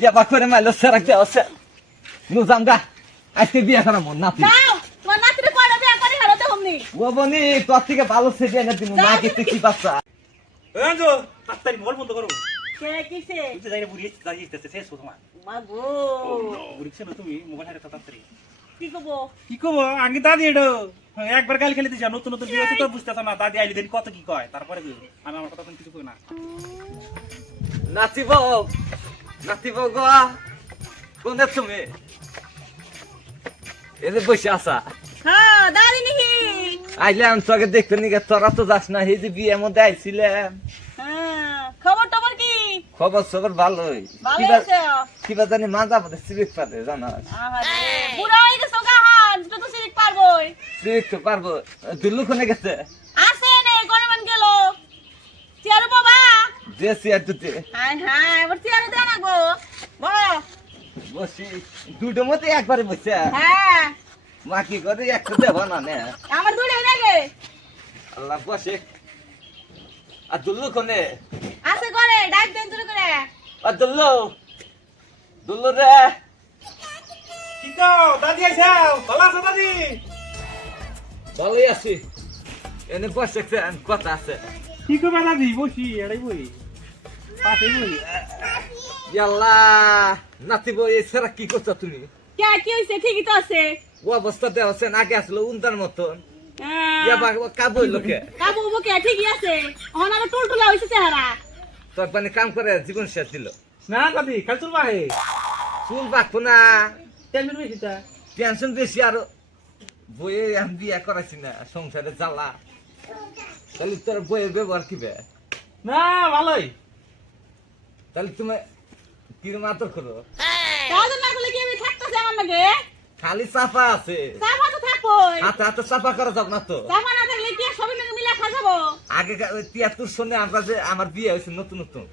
ইয়া বা করে মাইলো সেরাক দেওয়া আছে নু জামগা আজকে বিয়ে করা মন নাতি যাও তোমার নাতিরে কয়টা বিয়া করে হারাতে হমনি ও বনি তোর থেকে ভালো সেজে এনে দিমু মা কে কি বাচ্চা রাজু তাড়াতাড়ি মোবাইল বন্ধ করো কে কিছে তুই যাই বুড়ি যাইতেছে শেষ তোমার মা গো বুড়ি ছিল তুমি মোবাইল হাতে তাড়াতাড়ি কি কব কি কব আগে দাদি এডো একবার গাল খেলে দিছ নতুন নতুন বিয়ে তো বুঝতেছ না দাদি আইলি দিন কত কি কয় তারপরে আমি আমার কথা কিছু কই না নাচিব গো কোনে তুমি এনে বসে আসা হ্যাঁ দাঁড়ি নিহি আইলাম তোকে দেখতে নিকে তোরা তো যাস না এই যে বিয়ের মধ্যে আইছিলাম হ্যাঁ খবর টবর কি খবর সবর ভালোই ভালো আছে কিবা জানি মাজা পড়ে সিরিক পারে জানাস আহারে বুড়া হয়ে গেছো গাহান তো সিরিক পারবই সিরিক তো পারবো দিল্লু কোনে গেছে আছে নে গরমান গেল চেয়ার বাবা যে চেয়ার দুতে হাই হাই এবার চেয়ার দে না গো বড় বসি দুটো মতে একবারে বসে হ্যাঁ মা কি করে একটা দেবো না নে আমার দুলে লাগে আল্লাহ বসে আর দুল্লু কোনে আছে করে ডাক দেন তুই করে আর দুল্লু রে কি কও দাদি আইছাও ভালো আছো দাদি ভালোই আছি এনে বসে কথা আছে কি কবা দাদি বসি এড়াই বই পাশে বই ইয়াল্লা নাতি বই এছাড়া কি করছো তুমি কে কি হইছে ঠিকই তো আছে ও অবস্থা দেওয়া আগে আসলো উন্দার মতন হ্যাঁ ইয়া কাবই লোকে কাবু বুকে ঠিকই আছে এখন আর টুলটুলা হইছে চেহারা তোর মানে কাম করে জীবন শেষ দিল না দাদি কাল চল বাহে চুল বাকবো না টেনশন বেশি তা টেনশন বেশি আর বইয়ে আমি বিয়ে করাইছি না সংসারে জ্বালা তাহলে তোর বইয়ের ব্যবহার কি বে না ভালোই তাহলে তুমি কিরম আদর করো তাহলে না করলে কি আমি থাকতেছে আমার লাগে খালি চাপা আছে সাফা তো থাকবই হাতে হাতে চাপা করা যাব না তো সাফা না থাকলে কি সবই লাগে মিলা খা যাবো আগে ওই ৭৩ সনে আমরা যে আমার বিয়ে হয়েছে নতুন নতুন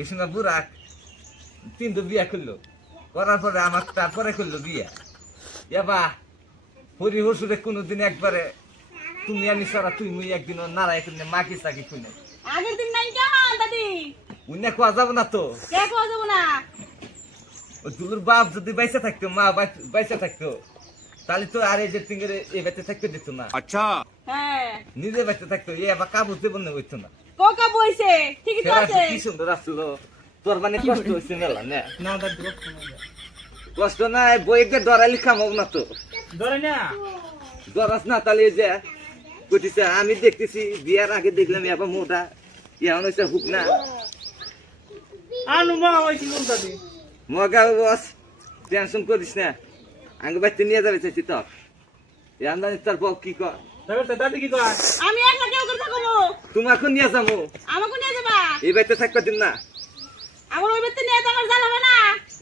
এই সময় বুড়া তিনটে বিয়ে করলো করার পরে আমার তারপরে করলো বিয়ে এবা হরি হসুরে কোনোদিন একবারে তুমি আমি সারা তুই মুই একদিন নারায় কিনে মাকি চাকি শুনে আগের দিন নাই কেমন দাদি উন্নে কোয়া যাবো না তো কে কোয়া যাবো না ওই দুলুর বাপ যদি বাইসে থাকতো মা বাইসে থাকতো তাহলে তো আর এই যে তিঙ্গের এই বাচ্চা থাকতে দিত না হ্যাঁ নিজে বাচ্চা থাকতো এ আবার কাবু জীবন হইতো না কোকা বইছে ঠিকই তো আছে কি সুন্দর আসলো তোর মানে কষ্ট হয়েছে মেলা না না দাদি কষ্ট নাই বইকে ডরাইলি খামক না তো ধরে না ডরাস না তাহলে এই যে কইতেছে আমি দেখতেছি বিয়ার আগে দেখলাম এবার মোটা এখন হয়েছে হুক না আনু মা ওই কি দাদি মগা বস টেনশন করিস না আগে বাচ্চা নিয়ে যাবে চাইছি তোর এখন জানি তোর বউ কি কর তারপর দাদি কি কয় আমি একলা কেউ করে থাকবো তোমাকে নিয়ে যাবো আমাকে নিয়ে যাবা এই বাড়িতে থাকতে দিন না আমার ওই বেতে নিয়ে তো আমার জ্বালাবে না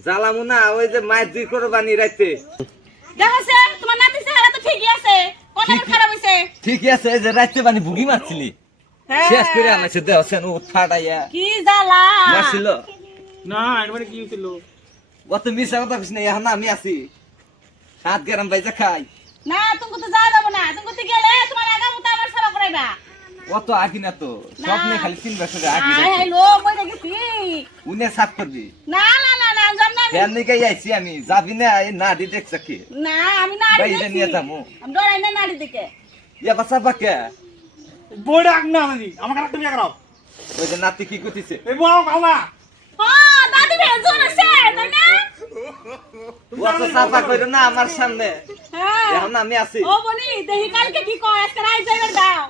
জ্বালামু না ওই যে মায়ের দুই করে বানি রাখতে দেখছে তোমার নাতি চেহারা তো ঠিকই আছে কথা খারাপ হইছে ঠিকই আছে এই যে রাখতে বানি ভুগি মারছিলি শেষ করে আনাইছে দেওয়া ও ফাটাইয়া কি জ্বালা মারছিল না একবার কি হইছিল অত মিশা কথা কইস না এখন আমি আছি হাত গরম বাইজা খাই না তুমি তো যাওয়া যাবো না তুমি তো গেলে তোমার আগামতে আমার সেবা করাইবা অত আগে না তো স্বপ্নে খালি 3 বছরে আগে হ্যালো মই দেখছি উনি সাফ করবি না না না না জান না ফ্যান নিকে আইছি আমি যাবি না এই নাড়ি দেখছ কি না আমি নাড়ি বাইরে দেখছি নিয়ে যাবো আমি ডরাই না নাড়ি দেখে ইয়া বাসা বাকে বড় আগ না দাদি আমাকে একটা বিয়ে করাও ওই যে নাতি কি কইতিছে এই বউ কালা হ্যাঁ দাদি ভেজ আছে তাই না অত সাফা কইরো না আমার সামনে হ্যাঁ এখন আমি আছি ও বনি দেহি কালকে কি কয় আজকে রাত যাইবার দাও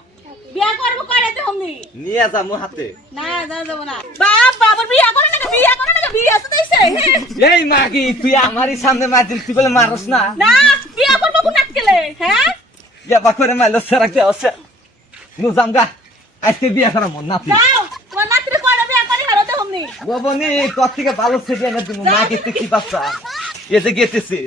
বিয়া করব কইরাতে হমনি নিয়ে যাবো হাতে না যাব না বাপ বাবার বিয়া করে না বিয়া তো দিছে এই মাগি তুই আমারই সামনে মারছিস তুই বলে মারস না না বিয়া করব কোন আজকেলে হ্যাঁ ইয়া বা করে মারলো সেরাক দেওয়া আছে নু জামগা আজকে বিয়ে করা মন নাতি যাও তোমার নাতিরে কয়টা বিয়া করে হারাতে হমনি গোবনি তোর থেকে ভালো সেজে এনে দিমু মা কি বাচ্চা এতে গেতেছে